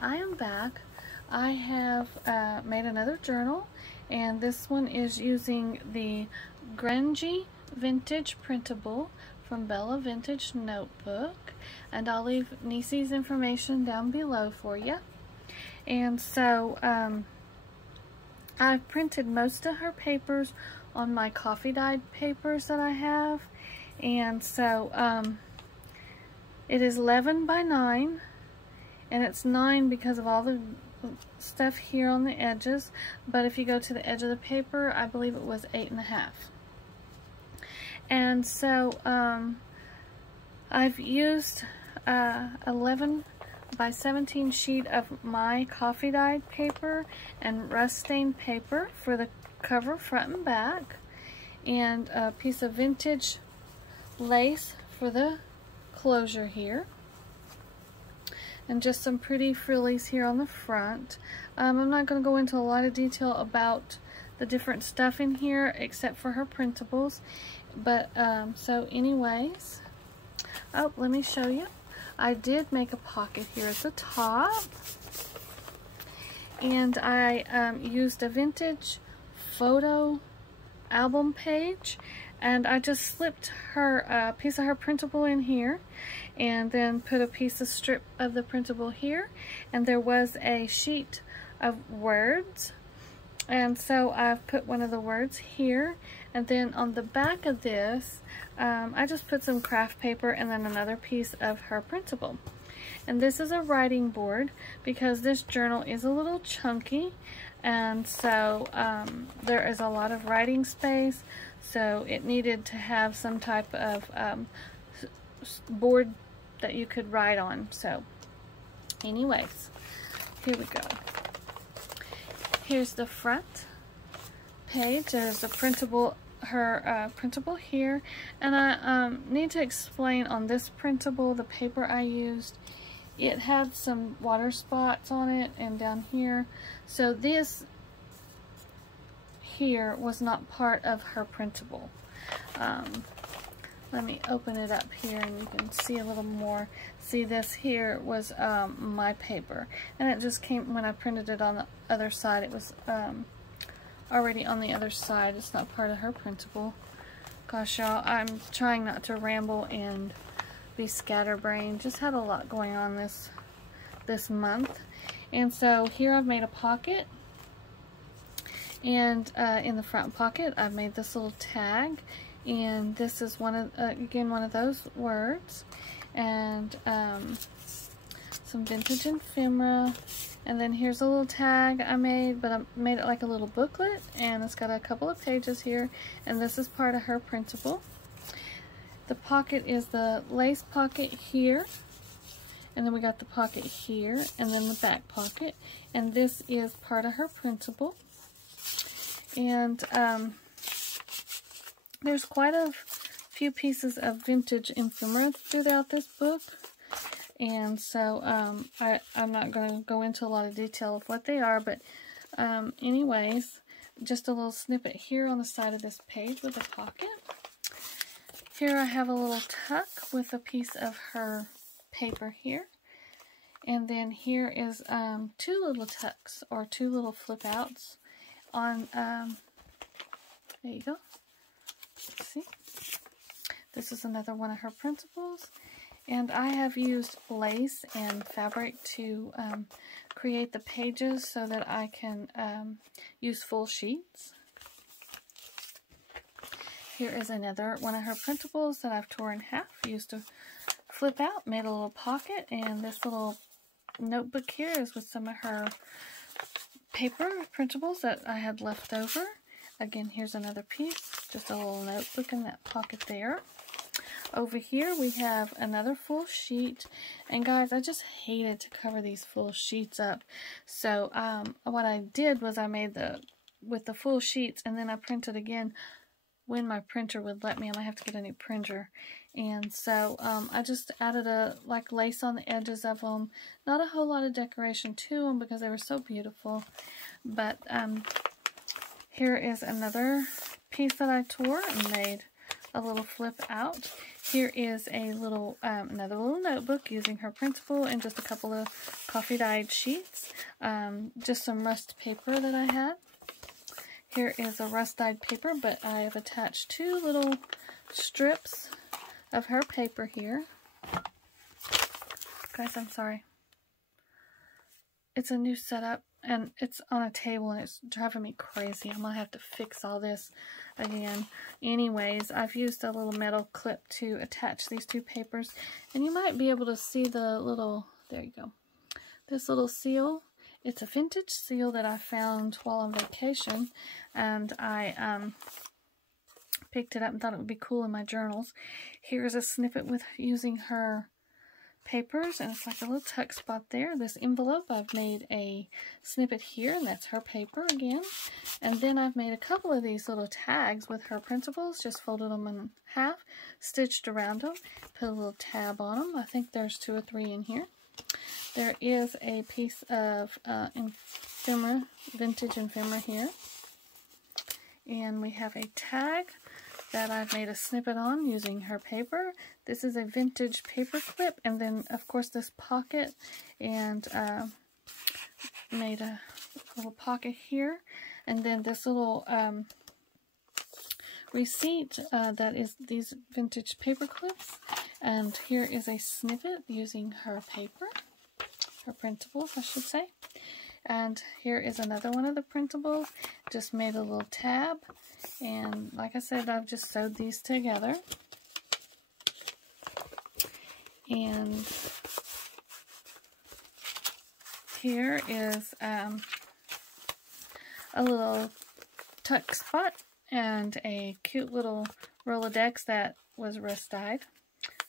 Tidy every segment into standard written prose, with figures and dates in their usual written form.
I am back. I have made another journal, and this one is using the Grungy Vintage printable from BellaVintageNotebook, and I'll leave Necee's information down below for you. And so I've printed most of her papers on my coffee dyed papers that I have, and so it is 11 by 9, and it's 9 because of all the stuff here on the edges, but if you go to the edge of the paper, I believe it was 8.5. And so I've used 11 by 17 sheet of my coffee dyed paper and rust stained paper for the cover front and back, and a piece of vintage lace for the closure here, and just some pretty frillies here on the front. I'm not going to go into a lot of detail about the different stuff in here except for her printables, but so anyways, oh, let me show you. I did make a pocket here at the top, and I used a vintage photo album page, and I just slipped her piece of her printable in here, and then put a piece of strip of the printable here, and there was a sheet of words, and so I've put one of the words here, and then on the back of this I just put some craft paper and then another piece of her printable. And this is a writing board because this journal is a little chunky, and so there is a lot of writing space, so it needed to have some type of board that you could write on. So anyways, here we go. Here's the front page. There's the printable, her printable here, and I need to explain on this printable, the paper I used, it had some water spots on it and down here, so this here was not part of her printable. Let me open it up here and you can see a little more. See, this here was my paper, and it just came when I printed it on the other side. It was already on the other side. It's not part of her printable. Gosh, y'all, I'm trying not to ramble and be scatterbrained. Just had a lot going on this month. And so here I've made a pocket, and in the front pocket I've made this little tag, and this is one of again one of those words, and some vintage ephemera, and then here's a little tag I made, but I made it like a little booklet, and it's got a couple of pages here, and this is part of her printable. The pocket is the lace pocket here, and then we got the pocket here, and then the back pocket, and this is part of her printable. And there's quite a few pieces of vintage ephemera throughout this book, and so I'm not going to go into a lot of detail of what they are, but anyways, just a little snippet here on the side of this page with a pocket. Here I have a little tuck with a piece of her paper here, and then here is two little tucks, or two little flip outs on there you go. See, this is another one of her printables, and I have used lace and fabric to create the pages so that I can use full sheets. Here is another one of her printables that I've torn in half, used to flip out, made a little pocket, and this little notebook here is with some of her paper printables that I had left over. Again, here's another piece, just a little notebook in that pocket there. Over here we have another full sheet, and guys, I just hated to cover these full sheets up, so what I did was I made with the full sheets, and then I printed again when my printer would let me. I might have to get a new printer. And so I just added like lace on the edges of them. Not a whole lot of decoration to them because they were so beautiful. But here is another piece that I tore and made a little flip out. Here is a little, another little notebook using her printable and just a couple of coffee dyed sheets. Just some rust paper that I had. Here is a rust dyed paper, but I have attached 2 little strips of her paper here. Guys, I'm sorry. It's a new setup and it's on a table and it's driving me crazy. I'm gonna have to fix all this again. Anyways, I've used a little metal clip to attach these 2 papers, and you might be able to see the little, there you go, this little seal. It's a vintage seal that I found while on vacation, and I picked it up and thought it would be cool in my journals. Here's a snippet with using her papers, and it's like a little tuck spot there. This envelope, I've made a snippet here, and that's her paper again. And then I've made a couple of these little tags with her printables, just folded them in half, stitched around them, put a little tab on them. I think there's 2 or 3 in here. There is a piece of vintage ephemera here. And we have a tag that I've made a snippet on using her paper. This is a vintage paper clip, and then of course this pocket, and made a little pocket here, and then this little receipt that is these vintage paper clips, and here is a snippet using her paper, her printables I should say. And here is another one of the printables. Just made a little tab. And like I said, I've just sewed these together. And here is a little tuck spot and a cute little Rolodex that was rust dyed.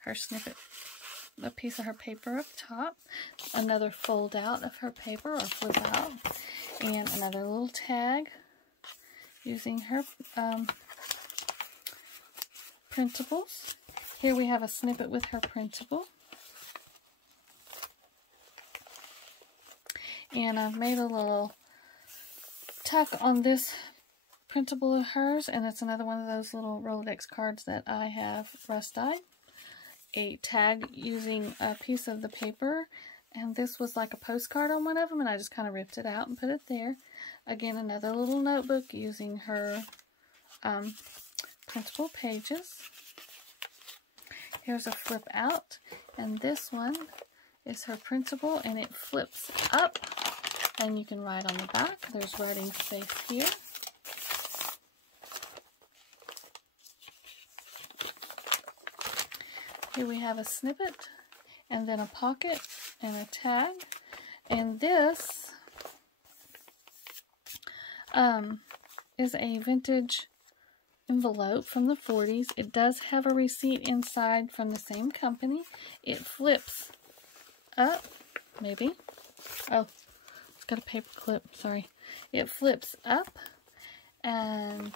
Her snippet, a piece of her paper up top, another fold out of her paper or flip out, and another little tag using her printables. Here we have a snippet with her printable, and I've made a little tuck on this printable of hers, and it's another one of those little Rolodex cards that I have rust dyed. A tag using a piece of the paper, and this was like a postcard on one of them, and I just kind of ripped it out and put it there. Again, another little notebook using her printable pages. Here's a flip out, and this one is her printable, and it flips up, and you can write on the back. There's writing space here. Here we have a snippet, and then a pocket, and a tag. And this is a vintage envelope from the 40s. It does have a receipt inside from the same company. It flips up, maybe. Oh, it's got a paper clip, sorry. It flips up, and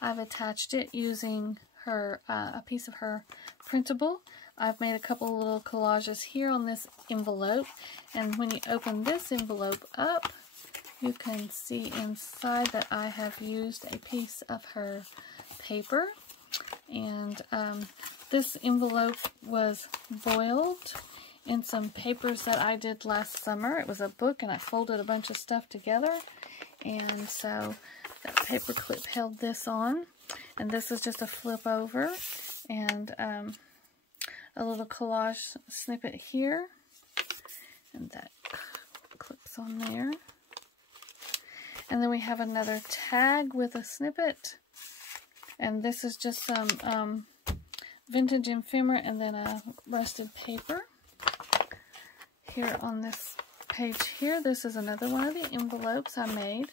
I've attached it using her a piece of her printable. I've made a couple little collages here on this envelope, and when you open this envelope up, you can see inside that I have used a piece of her paper, and this envelope was boiled in some papers that I did last summer. It was a book, and I folded a bunch of stuff together, and so that paper clip held this on. And this is just a flip over, and a little collage snippet here, and that clips on there. And then we have another tag with a snippet, and this is just some vintage ephemera and then a rusted paper. Here on this page here, this is another one of the envelopes I made.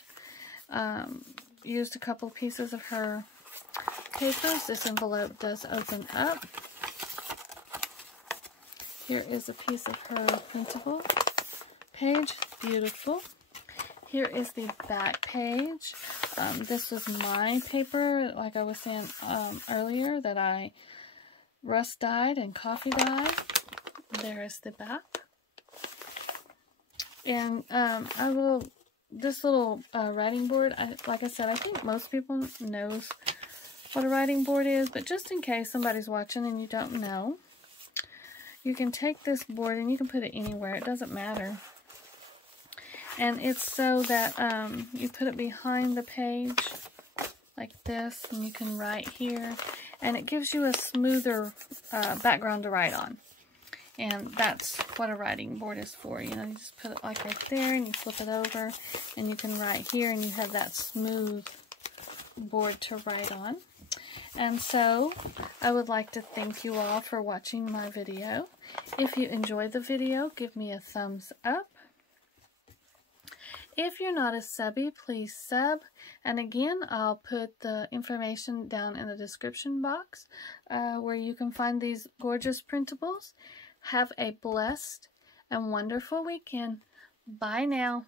Used a couple pieces of her papers. This envelope does open up. Here is a piece of her printable page. Beautiful. Here is the back page. This was my paper, like I was saying earlier, that I rust dyed and coffee dyed. There is the back. And this little writing board, like I said, I think most people knows what a writing board is, but just in case somebody's watching and you don't know, you can take this board and you can put it anywhere. It doesn't matter. And it's so that you put it behind the page like this, and you can write here, and it gives you a smoother background to write on. And that's what a writing board is for. You know, you just put it like right there, and you flip it over, and you can write here, and you have that smooth board to write on. And so, I would like to thank you all for watching my video. If you enjoyed the video, give me a thumbs up. If you're not a subby, please sub. And again, I'll put the information down in the description box where you can find these gorgeous printables. Have a blessed and wonderful weekend. Bye now.